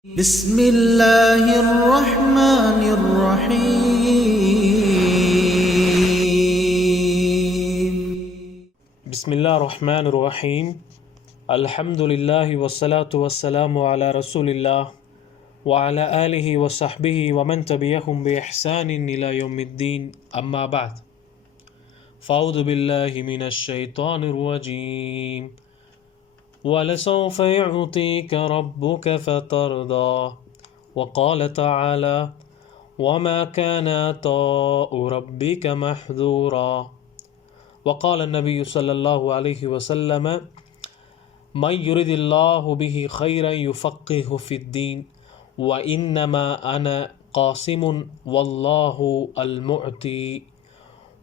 بسم الله الرحمن الرحيم. بسم الله الرحمن الرحيم. الحمد لله والصلاة والسلام على رسول الله وعلى آله وصحبه ومن تبعهم بإحسان إلى يوم الدين. أما بعد فأعوذ بالله من الشيطان الرجيم. ولسوف يعطيك ربك فترضى وقال تعالى وما كان عطاء ربك محذورا وقال النبي صلى الله عليه وسلم من يرد الله به خيرا يفقهه في الدين وإنما أنا قاسم والله المعطي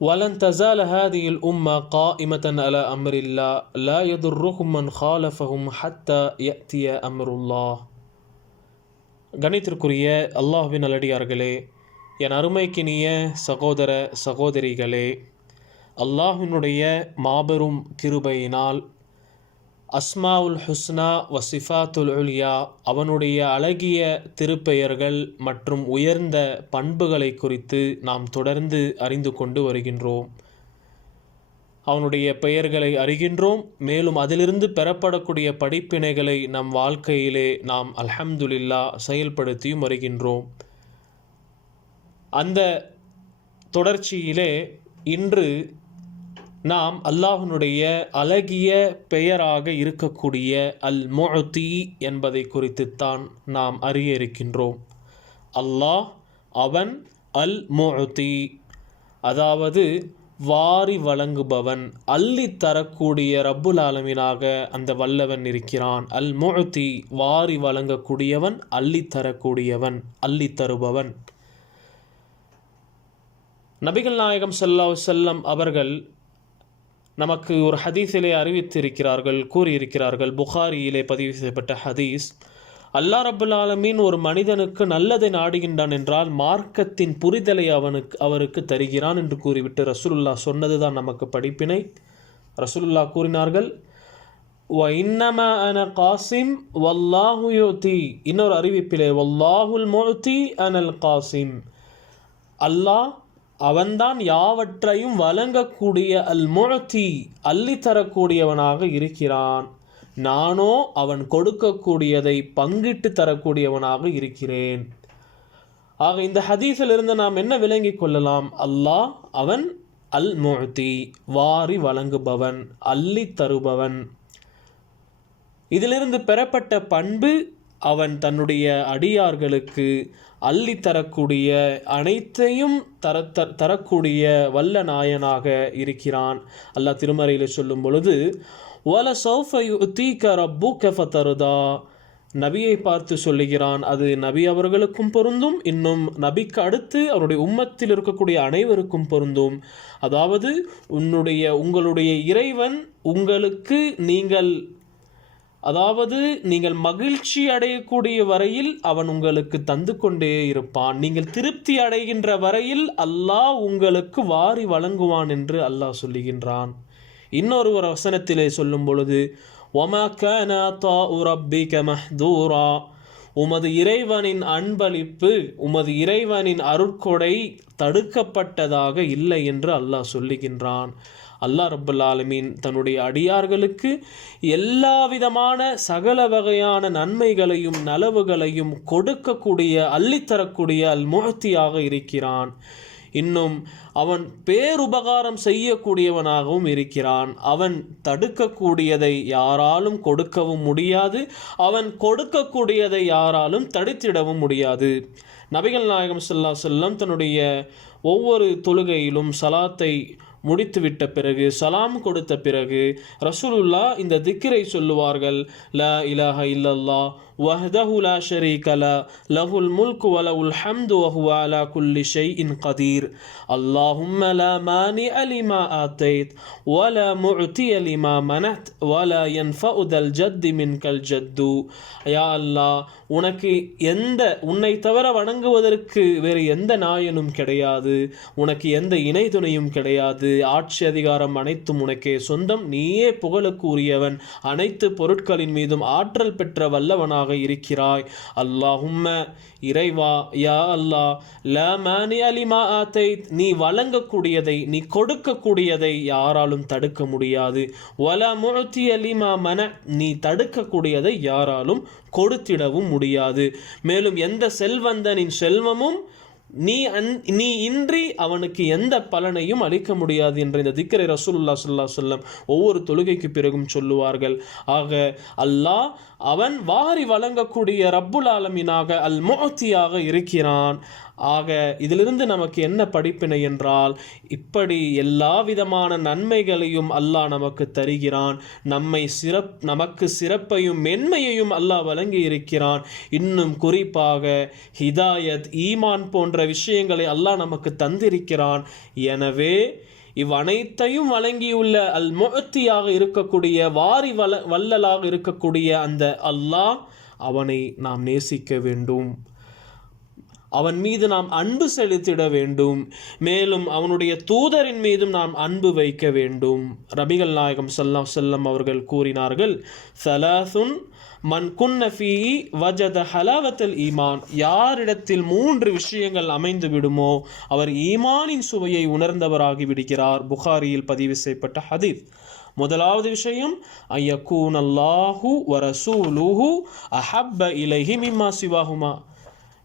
ولن تزال هذه الأمة قائمة على أمر الله لا يضرهم من خالفهم حتى يأتي أمر الله கணித்திற்குரிய அல்லாஹ்வின் நல்லடியார்களே என் அருமைக்கினிய சகோதர சகோதரிகளே அல்லாஹ்வினுடைய மாபெரும் கிருபையினால் அஸ்மாவுல் ஹுஸ்னா வசிஃபாத்துல் உலியா அவனுடைய அழகிய திருப்பெயர்கள் மற்றும் உயர்ந்த பண்புகளை குறித்து நாம் தொடர்ந்து அறிந்து கொண்டு வருகின்றோம். அவனுடைய பெயர்களை அறிகின்றோம் மேலும் அதிலிருந்து பெறப்படக்கூடிய படிப்பினைகளை நம் வாழ்க்கையிலே நாம் அல்ஹம்துலில்லா செயல்படுத்தியும் வருகின்றோம். அந்த தொடர்ச்சியிலே இன்று நாம் அல்லாஹனுடைய அழகிய பெயராக இருக்கக்கூடிய அல் முஅத்தி என்பதை குறித்துத்தான் நாம் அறிய இருக்கின்றோம். அல்லாஹ் அவன் அல் முஅத்தி அதாவது வாரி வழங்குபவன் அள்ளி தரக்கூடிய ரப்புல் ஆலமினாக அந்த வல்லவன் இருக்கிறான். அல் முஅத்தி வாரி வழங்கக்கூடியவன் அள்ளி தரக்கூடியவன் அள்ளி தருபவன். நபிகள் நாயகம் ஸல்லல்லாஹு செல்லம் அவர்கள் நமக்கு ஒரு ஹதீஸிலே அறிவித்திருக்கிறார்கள் கூறியிருக்கிறார்கள். புகாரியிலே பதிவு செய்யப்பட்ட ஹதீஸ் அல்லாஹ் ரபுல் ஆலமீன் ஒரு மனிதனுக்கு நல்லதை நாடுகின்றான் என்றால் மார்க்கத்தின் புரிதலை அவனுக்கு அவருக்கு தருகிறான் என்று கூறிவிட்டு ரசூலுல்லா சொன்னதுதான் நமக்கு படிப்பினை. ரசூலுல்லா கூறினார்கள் வ இன்னம அன காசிம் வல்லாஹுயோதி இன்னொரு அறிவிப்பிலே வல்லாஹுல் மோதி அனல் காசிம். அல்லாஹ் அவன்தான் யாவற்றையும் வழங்கக்கூடிய அல் முழத்தி அள்ளி தரக்கூடியவனாக இருக்கிறான். நானோ அவன் கொடுக்கக்கூடியதை பங்கிட்டு தரக்கூடியவனாக இருக்கிறேன். ஆக இந்த ஹதீஸில் இருந்து நாம் என்ன விளங்கிக் கொள்ளலாம்? அல்லாஹ் அவன் அல் முழ்த்தி வாரி வழங்குபவன் அள்ளி தருபவன். இதிலிருந்து பெறப்பட்ட பண்பு அவன் தன்னுடைய அடியார்களுக்கு அள்ளி தரக்கூடிய அனைத்தையும் தர த- தரக்கூடிய வல்ல நாயனாக இருக்கிறான். அல்லாஹ் திருமறையில் சொல்லும் பொழுது வல சௌஃப யுத்தீக ரப்புக தருதா நபியை பார்த்து சொல்லுகிறான் அது நபி அவர்களுக்கும் பொருந்தும் இன்னும் நபிக்கு அடுத்து அவருடைய உம்மத்தில் இருக்கக்கூடிய அனைவருக்கும் பொருந்தும். அதாவது உன்னுடைய உங்களுடைய இறைவன் உங்களுக்கு நீங்கள் அதாவது நீங்கள் மகிழ்ச்சி அடையக்கூடிய வரையில் அவன் உங்களுக்கு தந்து கொண்டே இருப்பான். நீங்கள் திருப்தி அடைகின்ற வரையில் அல்லாஹ் உங்களுக்கு வாரி வழங்குவான் என்று அல்லாஹ் சொல்லுகின்றான். இன்னொருவர் வசனத்திலே சொல்லும் பொழுது ஒம கன தா உரப்பிக மஹ்தூரா? உமது இறைவனின் அன்பளிப்பு உமது இறைவனின் அருட்கொடை தடுக்கப்பட்டதாக இல்லை என்று அல்லாஹ் சொல்லுகின்றான். அல்லாஹ் ரப்பல் ஆலமீன் தன்னுடைய அடியார்களுக்கு எல்லா விதமான சகல வகையான நன்மைகளையும் நலவுகளையும் கொடுக்கக்கூடிய அள்ளித்தரக்கூடிய அல் முகத்தியாக இருக்கிறான். இன்னும் அவன் பேருபகாரம் செய்யக்கூடியவனாகவும் இருக்கிறான். அவன் தடுக்கக்கூடியதை யாராலும் கொடுக்கவும் முடியாது. அவன் கொடுக்கக்கூடியதை யாராலும் தடுத்திடவும் முடியாது. நபிகள் நாயகம் ஸல்லல்லாஹு செல்லம் தன்னுடைய ஒவ்வொரு தொழுகையிலும் சலாத்தை முடித்துவிட்ட பிறகு சலாம் கொடுத்த பிறகு ரசூலுல்லா இந்த திக்கிரை சொல்லுவார்கள் ல இலாஹ இல்லல்லா وحده لا شريك له லஹுல் الملك وله الحمد وهو على كل شيء قدير اللهم لا مانع لما آتيت ولا معطي لما منعت ولا ينفع ذا الجد மின்கல் ஜத்து. يا அல்லாஹ் உனக்கு எந்த உன்னை தவிர வணங்குவதற்கு வேறு எந்த நாயனும் கிடையாது. உனக்கு எந்த இணை துணையும் கிடையாது. ஆட்சி அதிகாரம் அனைத்தும் உனக்கே சொந்தம். நீயே புகழுக்கு உரியவன் அனைத்து பொருட்களின் மீதும் ஆற்றல் பெற்ற வல்லவனாக வல்லவனாக இருக்கிறாய். அல்லாஹும்ம இறைவா யா அல்லாஹ் ல மேனி அலிமா ஆத்தை நீ வழங்கக்கூடியதை நீ கொடுக்கக்கூடியதை யாராலும் தடுக்க முடியாது. வல முழுத்தி அலிமா மன நீ தடுக்கக்கூடியதை யாராலும் கொடுத்திடவும் முடியாது. மேலும் எந்த செல்வந்தனின் செல்வமும் நீ அன் நீ இன்றி அவனுக்கு எந்த பலனையும் அளிக்க முடியாது என்ற இந்த திக்கரை ரசூலுல்லா சொல்லா சொல்லம் ஒவ்வொரு தொழுகைக்கு பிறகும் சொல்லுவார்கள். ஆக அல்லாஹ் அவன் வாரி வழங்கக்கூடிய ரப்புல் ஆலமீனாக அல் மோத்தியாக இருக்கிறான். ஆக இதிலிருந்து நமக்கு என்ன படிப்பினை என்றால் இப்படி எல்லா விதமான நன்மைகளையும் அல்லாஹ் நமக்கு தருகிறான். நம்மை சிறப் நமக்கு சிறப்பையும் மென்மையையும் அல்லாஹ் வழங்கி இருக்கிறான் இன்னும் குறிப்பாக ஹிதாயத் ஈமான் போன்ற விஷயங்களை அல்லாஹ் நமக்கு தந்திருக்கிறான். எனவே இவ்வனைத்தையும் வழங்கியுள்ள அல் முகத்தியாக இருக்கக்கூடிய வாரி வல வல்லலாக இருக்கக்கூடிய அந்த அல்லாஹ் அவனை நாம் நேசிக்க வேண்டும். அவன் மீது நாம் அன்பு செலுத்திட வேண்டும். மேலும் அவனுடைய தூதரின் மீதும் நாம் அன்பு வைக்க வேண்டும். ரபிகள் நாயகம் சல்லா செல்லம் அவர்கள் கூறினார்கள் சலாசுன் மன் குன்னஃபி வஜத ஹலாவத்தல் ஈமான். யாரிடத்தில் மூன்று விஷயங்கள் அமைந்து விடுமோ அவர் ஈமானின் சுவையை உணர்ந்தவராகி விடுகிறார். புகாரியில் பதிவு செய்யப்பட்ட ஹதீஸ். முதலாவது விஷயம் ஐயக்கூன் அல்லாஹு வரசூலுஹு அஹப்ப இலஹி மிம்மா சிவாஹுமா.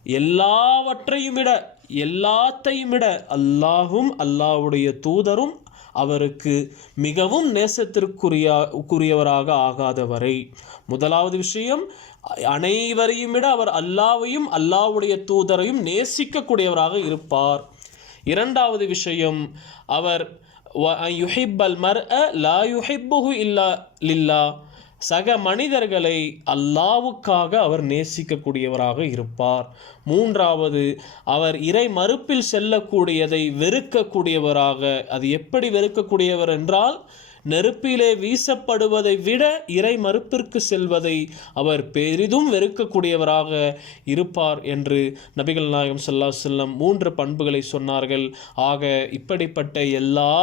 எல்லாவற்றையும் விட எல்லாத்தையும் விட அல்லாஹும் அல்லாஹ்வுடைய தூதரும் அவருக்கு மிகவும் நேசத்திற்குரிய குறியவராக ஆகாதவரை. முதலாவது விஷயம் அனைவரையும் விட அவர் அல்லாவையும் அல்லாஹ்வுடைய தூதரையும் நேசிக்கக்கூடியவராக இருப்பார். இரண்டாவது விஷயம் அவர் யுஹிப்பல் மர் லா யுஹிப்புஹு இல்லா லில்லா. சக மனிதர்களை அல்லாவுக்காக அவர் நேசிக்கக்கூடியவராக இருப்பார். மூன்றாவது அவர் இறை மறுப்பில் செல்லக்கூடியதை வெறுக்கக்கூடியவராக அது எப்படி வெறுக்கக்கூடியவர் என்றால் நெருப்பிலே வீசப்படுவதை விட இறை மறுப்பிற்கு செல்வதை அவர் பெரிதும் வெறுக்கக்கூடியவராக இருப்பார் என்று நபிகள் நாயகம் சல்லா செல்லம் மூன்று பண்புகளை சொன்னார்கள். ஆக இப்படிப்பட்ட எல்லா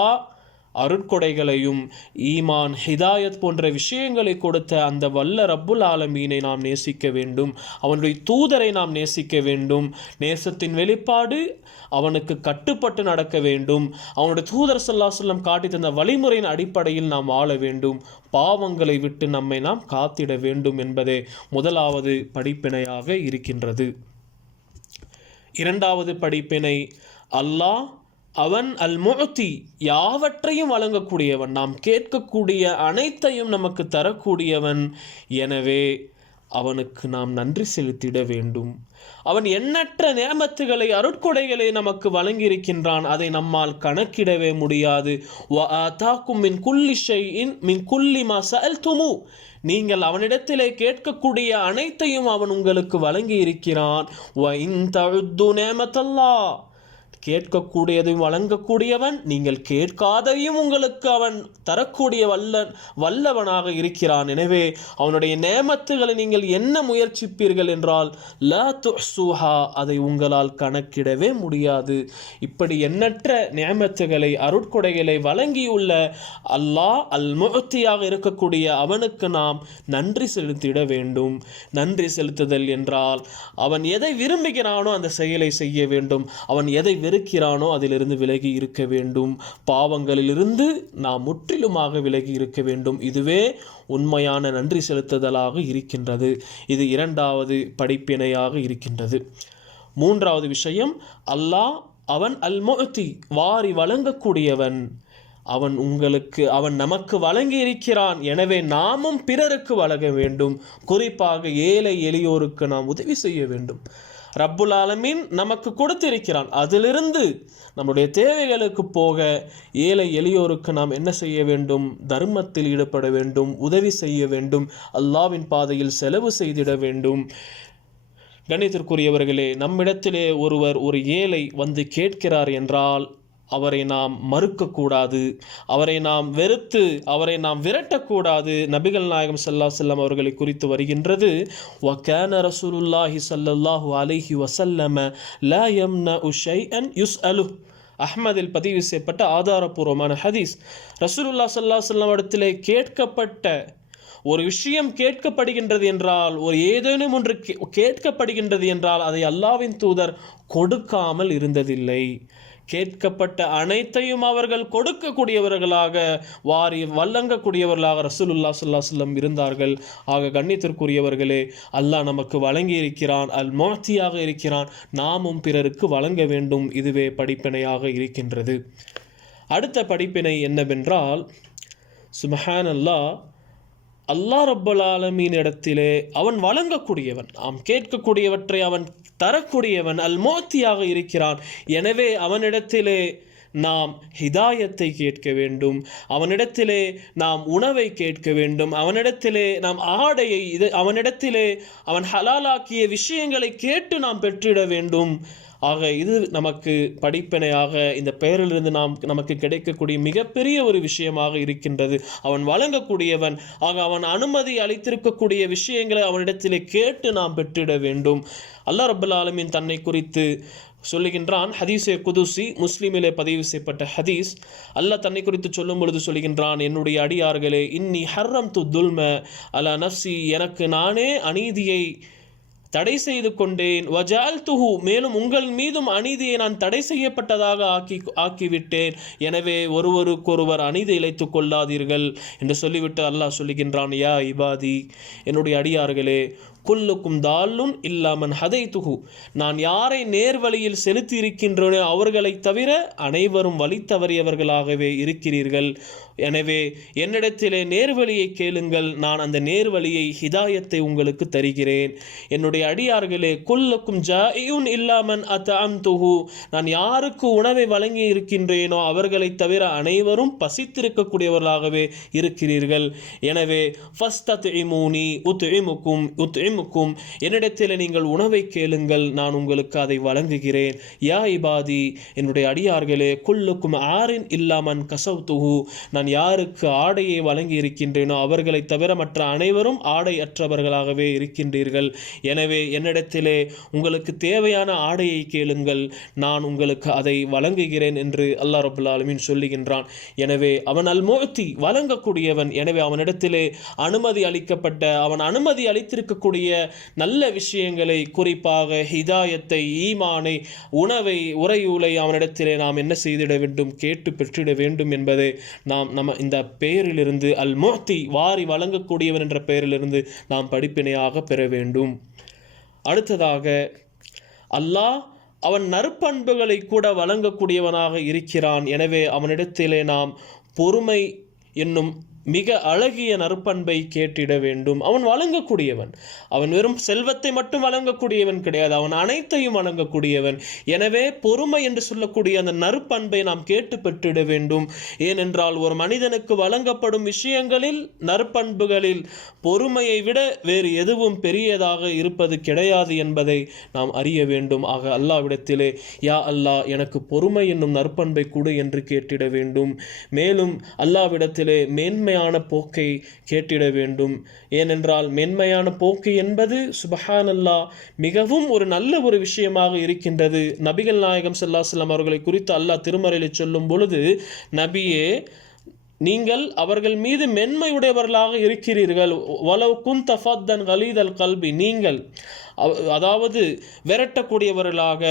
அருட்கொடைகளையும் ஈமான் ஹிதாயத் போன்ற விஷயங்களை கொடுத்த அந்த வல்ல ரப்புல் ஆலமீனை நாம் நேசிக்க வேண்டும். அவனுடைய தூதரை நாம் நேசிக்க வேண்டும். நேசத்தின் வெளிப்பாடு அவனுக்கு கட்டுப்பட்டு நடக்க வேண்டும். அவனுடைய தூதர் சல்லா சொல்லம் காட்டி தந்த வழிமுறையின் அடிப்படையில் நாம் வாழ வேண்டும். பாவங்களை விட்டு நம்மை நாம் காத்திட வேண்டும் என்பதே முதலாவது படிப்பினையாக இருக்கின்றது. இரண்டாவது படிப்பினை அல்லாஹ் அவன் அல் முகத்தி யாவற்றையும் வழங்கக்கூடியவன். நாம் கேட்கக்கூடிய அனைத்தையும் நமக்கு தரக்கூடியவன். எனவே அவனுக்கு நாம் நன்றி செலுத்திட வேண்டும். அவன் எண்ணற்ற நேமத்துகளை அருட்கொடைகளை நமக்கு வழங்கியிருக்கின்றான். அதை நம்மால் கணக்கிடவே முடியாது. மின் குல்லி ஷைஇன் மின் குல்லி மா சஅல்துமு. நீங்கள் அவனிடத்திலே கேட்கக்கூடிய அனைத்தையும் அவன் உங்களுக்கு வழங்கி இருக்கிறான் கேட்கக்கூடியதையும் வழங்கக்கூடியவன் நீங்கள் கேட்காதையும் உங்களுக்கு அவன் தரக்கூடிய வல்லன் வல்லவனாக இருக்கிறான். எனவே அவனுடைய நேமத்துகளை நீங்கள் என்ன முயற்சிப்பீர்கள் என்றால் ல துஹா அதை உங்களால் கணக்கிடவே முடியாது. இப்படி எண்ணற்ற நேமத்துகளை அருட்கொடைகளை வழங்கியுள்ள அல்லாஹ் அல் முகத்தியாக இருக்கக்கூடிய அவனுக்கு நாம் நன்றி செலுத்திட வேண்டும். நன்றி செலுத்துதல் என்றால் அவன் எதை விரும்புகிறானோ அந்த செயலை செய்ய வேண்டும். அவன் எதை வெறுக்கிறானோ அதிலிருந்து விலகி இருக்க வேண்டும். பாவங்களிலிருந்து நாம் முற்றிலுமாக விலகி இருக்க வேண்டும். இதுவே உண்மையான நன்றி செலுத்துதலாக இருக்கின்றது. இது இரண்டாவது படிப்பினையாக இருக்கின்றது. மூன்றாவது விஷயம் அல்லாஹ் அவன் அல் வாரி வழங்கக்கூடியவன். அவன் உங்களுக்கு அவன் நமக்கு வழங்கி இருக்கிறான் எனவே நாமும் பிறருக்கு வழங்க வேண்டும். குறிப்பாக ஏழை எளியோருக்கு நாம் உதவி செய்ய வேண்டும். ரப்புல் ஆலமீன் நமக்கு கொடுத்திருக்கிறான். அதிலிருந்து நம்முடைய தேவைகளுக்கு போக ஏழை எளியோருக்கு நாம் என்ன செய்ய வேண்டும்? தர்மத்தில் ஈடுபட வேண்டும் உதவி செய்ய வேண்டும் அல்லாவின் பாதையில் செலவு செய்திட வேண்டும். கணித்திற்குரியவர்களே நம்மிடத்திலே ஒருவர் ஒரு ஏழை வந்து கேட்கிறார் என்றால் அவரை நாம் மறுக்கக்கூடாது. அவரை நாம் வெறுத்து அவரை நாம் விரட்டக்கூடாது. நபிகள் நாயகம் சல்லா செல்லம் அவர்களை குறித்து வருகின்றது. வக்கான ரசூலுல்லாஹி சல்லல்லாஹு அலைஹி வசல்லம லா யம்ன உஷைஅன் யுஸ் அலு அஹ்மதில் பதிவு செய்யப்பட்ட ஆதாரபூர்வமான ஹதீஸ். ரசூலுல்லா சல்லா செல்லம் இடத்திலே கேட்கப்பட்ட ஒரு விஷயம் கேட்கப்படுகின்றது என்றால் ஒரு ஏதேனும் ஒன்று கே- கேட்கப்படுகின்றது என்றால் அதை அல்லாவின் தூதர் கொடுக்காமல் இருந்ததில்லை. கேட்கப்பட்ட அனைத்தையும் அவர்கள் கொடுக்கக்கூடியவர்களாக வாரி வழங்கக்கூடியவர்களாக ரசூலுல்லா சுல்லா சொல்லம் இருந்தார்கள். ஆக கண்ணியத்திற்குரியவர்களே அல்லாஹ் நமக்கு வழங்கி இருக்கிறான் அல் மோத்தியாக இருக்கிறான். நாமும் பிறருக்கு வழங்க வேண்டும். இதுவே படிப்பினையாக இருக்கின்றது. அடுத்த படிப்பினை என்னவென்றால் சுமஹான் அல்லாஹ் அல்லாஹ் ரப்பல் ஆலமீன் இடத்திலே அவன் வழங்கக்கூடியவன் நாம் கேட்கக்கூடியவற்றை அவன் தரக்கூடியவன் அல் மோத்தியாக இருக்கிறான். எனவே அவனிடத்திலே நாம் ஹிதாயத்தை கேட்க வேண்டும். அவனிடத்திலே நாம் உணவை கேட்க வேண்டும். அவனிடத்திலே நாம் ஆடையை இது அவனிடத்திலே அவன் ஹலாலாக்கிய விஷயங்களை கேட்டு நாம் பெற்றிட வேண்டும். ஆக இது நமக்கு படிப்பினையாக இந்த பெயரிலிருந்து நாம் நமக்கு கிடைக்கக்கூடிய மிகப்பெரிய ஒரு விஷயமாக இருக்கின்றது. அவன் வழங்கக்கூடியவன் ஆக அவன் அனுமதி அளித்திருக்கக்கூடிய விஷயங்களை அவனிடத்திலே கேட்டு நாம் பெற்றிட வேண்டும். அல்லாஹ் ரப்பல் ஆலமின் தன்னை குறித்து சொல்லுகின்றான் ஹதீஸே குதுசி முஸ்லீமிலே பதிவு செய்யப்பட்ட ஹதீஸ். அல்லாஹ் தன்னை குறித்து சொல்லும் பொழுது சொல்லுகின்றான் என்னுடைய அடியார்களே இன்னி ஹர்ரம் து துல்ம அலா நஃப்சி எனக்கு நானே அநீதியை தடை செய்து கொண்டேன். வஜால் துஹு மேலும் உங்கள் மீதும் அநீதியை நான் தடை செய்யப்பட்டதாக ஆக்கி ஆக்கிவிட்டேன். எனவே ஒருவருக்கொருவர் அநீதி இழைத்துக் கொள்ளாதீர்கள் என்று சொல்லிவிட்டு அல்லாஹ் சொல்லுகின்றான் யா இபாதி என்னுடைய அடியார்களே குல்லுக்கும் தால்லுன் இல்லாமன் ஹதை துகு நான் யாரை நேர்வழியில் செலுத்தி இருக்கின்றனோ அவர்களைத் தவிர அனைவரும் வழி தவறியவர்களாகவே இருக்கிறீர்கள். எனவே என்னிடத்திலே நேர்வழியை கேளுங்கள். நான் அந்த நேர்வழியை ஹிதாயத்தை உங்களுக்கு தருகிறேன். என்னுடைய அடியார்களே குல்லுக்கும் ஜாயும் இல்லாமன் அத்தம் துகு நான் யாருக்கு உணவை வழங்கி இருக்கின்றேனோ அவர்களைத் தவிர அனைவரும் பசித்திருக்கக்கூடியவர்களாகவே இருக்கிறீர்கள். எனவே ஃபஸ்தத் இமூனி உத் இமுக்கும் உத் இமுக்கும் என்னிடத்தில் நீங்கள் உணவை கேளுங்கள் நான் உங்களுக்கு அதை வழங்குகிறேன். யா இபாதி என்னுடைய அடியார்களே குல்லுக்கும் ஆரின் இல்லாமன் கசவ்துஹு நான் யாருக்கு ஆடையை வழங்கி இருக்கின்றேனோ அவர்களை தவிர மற்ற அனைவரும் ஆடை அற்றவர்களாகவே இருக்கின்றீர்கள். எனவே என்னிடத்திலே உங்களுக்கு தேவையான ஆடையை கேளுங்கள் நான் உங்களுக்கு அதை வழங்குகிறேன் என்று அல்லா ரபுல் ஆலமீன் சொல்லுகின்றான். எனவே அவன் அல் மோத்தி வழங்கக்கூடியவன். எனவே அவனிடத்திலே அனுமதி அளிக்கப்பட்ட அவன் அனுமதி அளித்திருக்கக்கூடிய நல்ல விஷயங்களை குறிப்பாக ஹிதாயத்தை ஈமானை உணவை உறையூலை அவனிடத்திலே நாம் என்ன செய்திட வேண்டும் கேட்டு பெற்றிட வேண்டும் என்பதை நாம் நம்ம இந்த பெயரிலிருந்து அல் மோத்தி வாரி வழங்கக்கூடியவன் என்ற பெயரிலிருந்து நாம் படிப்பினையாக பெற வேண்டும். அடுத்ததாக அல்லாஹ் அவன் நற்பண்புகளை கூட வழங்கக்கூடியவனாக இருக்கிறான். எனவே அவனிடத்திலே நாம் பொறுமை என்னும் மிக அழகிய நற்பண்பை கேட்டிட வேண்டும். அவன் வழங்கக்கூடியவன். அவன் வெறும் செல்வத்தை மட்டும் வழங்கக்கூடியவன் கிடையாது. அவன் அனைத்தையும் வழங்கக்கூடியவன். எனவே பொறுமை என்று சொல்லக்கூடிய அந்த நற்பண்பை நாம் கேட்டு பெற்றிட வேண்டும். ஏனென்றால் ஒரு மனிதனுக்கு வழங்கப்படும் விஷயங்களில் நற்பண்புகளில் பொறுமையை விட வேறு எதுவும் பெரியதாக இருப்பது கிடையாது என்பதை நாம் அறிய வேண்டும். ஆக அல்லாவிடத்திலே யா அல்லாஹ் எனக்கு பொறுமை என்னும் நற்பண்பை கொடு என்று கேட்டிட வேண்டும். மேலும் அல்லாவிடத்திலே மேன்மையான போக்கை கேட்டிட வேண்டும். ஏனென்றால் மென்மையான போக்கு என்பது சுபஹானல்லா மிகவும் ஒரு நல்ல ஒரு விஷயமாக இருக்கின்றது. நபிகள் நாயகம் ஸல்லல்லாஹு அவர்களை குறித்து அல்லாஹ் திருமறையில் சொல்லும் பொழுது நபியே நீங்கள் அவர்கள் மீது மென்மையுடையவர்களாக இருக்கிறீர்கள். வலவு குன் தஃபத்தன் கலீதல் கல்வி நீங்கள் அதாவது விரட்டக்கூடியவர்களாக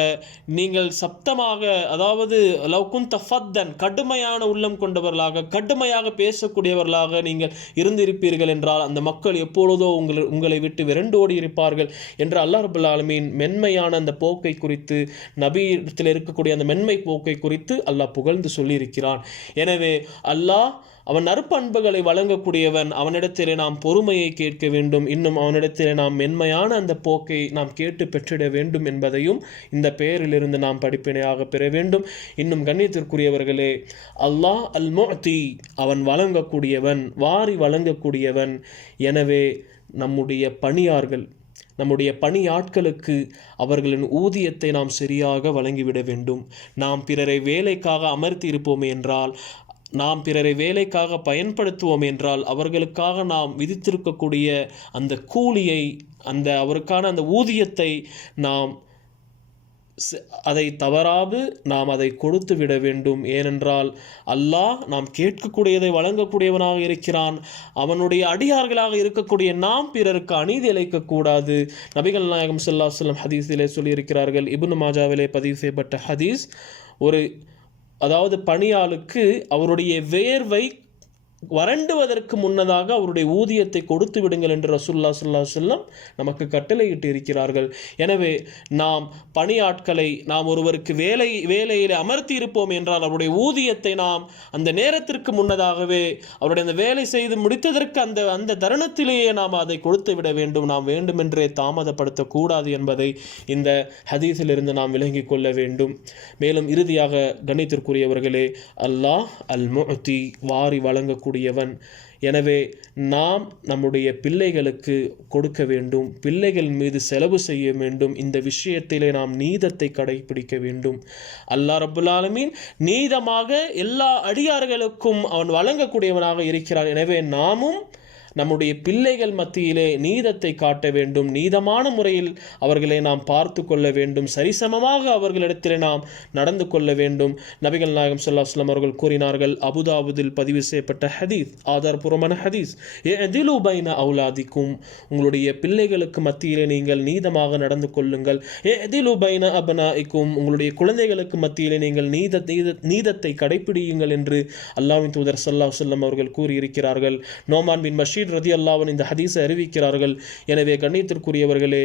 நீங்கள் சப்தமாக அதாவது லவ் குன் தஃபத்தன் கடுமையான உள்ளம் கொண்டவர்களாக கடுமையாக பேசக்கூடியவர்களாக நீங்கள் இருந்திருப்பீர்கள் என்றால் அந்த மக்கள் எப்பொழுதோ உங்களை உங்களை விட்டு விரண்டோடி இருப்பார்கள் என்று அல்லாஹ் ரபுல் ஆலமீன் மென்மையான அந்த போக்கை குறித்து நபியிடத்தில் இருக்கக்கூடிய அந்த மென்மை போக்கை குறித்து அல்லாஹ் புகழ்ந்து சொல்லியிருக்கிறான். எனவே அல்லாஹ் அவன் நற்பண்புகளை வழங்கக்கூடியவன். அவனிடத்திலே நாம் பொறுமையை கேட்க வேண்டும். இன்னும் அவனிடத்திலே நாம் மென்மையான அந்த போக்கை நாம் கேட்டு பெற்றிட வேண்டும் என்பதையும் இந்த பெயரிலிருந்து நாம் படிப்பினையாக பெற வேண்டும். இன்னும் கண்ணியத்திற்குரியவர்களே அல்லாஹ் அல் முஅத்தி அவன் வழங்கக்கூடியவன் வாரி வழங்கக்கூடியவன். எனவே நம்முடைய பணியார்கள் நம்முடைய பணியாட்களுக்கு அவர்களின் ஊதியத்தை நாம் சரியாக வழங்கிவிட வேண்டும். நாம் பிறரை வேலைக்காக அமர்த்தி இருப்போம் என்றால் நாம் பிறரை வேலைக்காக பயன்படுத்துவோம் என்றால் அவர்களுக்காக நாம் விதித்திருக்கக்கூடிய அந்த கூலியை அந்த அவருக்கான அந்த ஊதியத்தை நாம் அதை தவறாது நாம் அதை கொடுத்து விட வேண்டும். ஏனென்றால் அல்லாஹ் நாம் கேட்கக்கூடியதை வழங்கக்கூடியவனாக இருக்கிறான். அவனுடைய அடியார்களாக இருக்கக்கூடிய நாம் பிறருக்கு அநீதி இழைக்கக்கூடாது நபிகள் நாயகம் ஸல்லல்லாஹு சொல்லம் ஹதீஸிலே சொல்லியிருக்கிறார்கள். இபுன் மாஜாவிலே பதிவு செய்யப்பட்ட ஹதீஸ் ஒரு அதாவது பணியாளுக்கு அவருடைய வேர்வை வறண்டுவதற்கு முன்னதாக அவருடைய ஊதியத்தை கொடுத்து விடுங்கள் என்று ரசுல்லா சுல்லா அலைஹி நமக்கு கட்டளையிட்டு இருக்கிறார்கள் எனவே நாம் பணியாட்களை நாம் ஒருவருக்கு வேலை வேலையில் அமர்த்தி இருப்போம் என்றால் அவருடைய ஊதியத்தை நாம் அந்த நேரத்திற்கு முன்னதாகவே அவருடைய அந்த வேலை செய்து முடித்ததற்கு அந்த அந்த தருணத்திலேயே நாம் அதை கொடுத்து விட வேண்டும். நாம் வேண்டுமென்றே தாமதப்படுத்தக்கூடாது என்பதை இந்த ஹதீஸிலிருந்து நாம் விளங்கிக் கொள்ள வேண்டும். மேலும் இறுதியாக கணித்திற்குரியவர்களே அல்லாஹ் அல் முஅத்தி வாரி கொடுக்கக்கூடியவன் எனவே நாம் நம்முடைய பிள்ளைகளுக்கு கொடுக்க வேண்டும். பிள்ளைகள் மீது செலவு செய்ய வேண்டும். இந்த விஷயத்திலே நாம் நீதத்தை கடைபிடிக்க வேண்டும். அல்லா ரபுல்லாலமீன் நீதமாக எல்லா அடியார்களுக்கும் அவன் வழங்கக்கூடியவனாக இருக்கிறான். எனவே நாமும் நம்முடைய பிள்ளைகள் மத்தியிலே நீதத்தை காட்ட வேண்டும். நீதமான முறையில் அவர்களை நாம் பார்த்து கொள்ள வேண்டும். சரிசமமாக அவர்களிடத்திலே நாம் நடந்து கொள்ள வேண்டும். நபிகள் நாயகம் சொல்லாஸ்லாம் அவர்கள் கூறினார்கள் அபுதாபுதில் பதிவு செய்யப்பட்ட ஹதீஸ் ஆதாரபூர்வமான ஹதீஸ் ஏ பைன அவுலாதிக்கும். உங்களுடைய பிள்ளைகளுக்கு மத்தியிலே நீங்கள் நீதமாக நடந்து கொள்ளுங்கள். ஏ பைன அபனாய்க்கும் உங்களுடைய குழந்தைகளுக்கு மத்தியிலே நீங்கள் நீத நீத- நீதத்தை கடைப்பிடியுங்கள் என்று அல்லாவின் தூதர் சல்லாஹ் அலைஹி அவர்கள் கூறியிருக்கிறார்கள். நோமான் பின் பஷீர் ரதி அல்லாவன் இந்த ஹதீஸை அறிவிக்கிறார்கள். எனவே கண்ணியத்திற்குரியவர்களே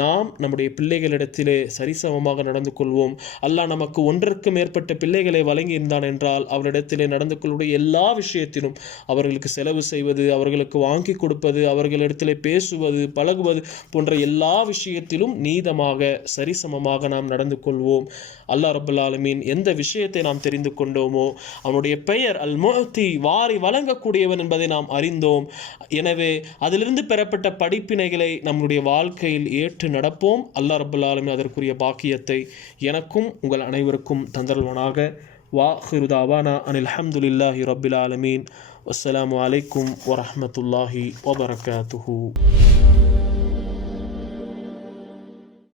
நாம் நம்முடைய பிள்ளைகளிடத்திலே சரிசமமாக நடந்து கொள்வோம். அல்லாஹ் நமக்கு ஒன்றுக்கு மேற்பட்ட பிள்ளைகளை வழங்கி இருந்தான் என்றால் அவரிடத்திலே நடந்து கொள்ளுடைய எல்லா விஷயத்திலும் அவர்களுக்கு செலவு செய்வது அவர்களுக்கு வாங்கி கொடுப்பது அவர்களிடத்திலே பேசுவது பழகுவது போன்ற எல்லா விஷயத்திலும் நீதமாக சரிசமமாக நாம் நடந்து கொள்வோம். அல்லாஹ் ரபுல் ஆலமீன் எந்த விஷயத்தை நாம் தெரிந்து கொண்டோமோ அவனுடைய பெயர் அல் முஹத்தி வாரி வழங்கக்கூடியவன் என்பதை நாம் அறிந்தோம். எனவே அதிலிருந்து பெறப்பட்ட படிப்பினைகளை நம்முடைய வாழ்க்கையில் ஏற்று நடப்போம். அல்லாஹ் ரபுல்லாலுமே அதற்குரிய பாக்கியத்தை எனக்கும் உங்கள் அனைவருக்கும் தந்தருவனாக வா ஹிருதாவானா அனில் அல்ஹம்துலில்லாஹி ரபில் ஆலமீன். வஸ்ஸலாமு அலைக்கும் வரஹ்மத்துல்லாஹி வபரகாத்துஹு.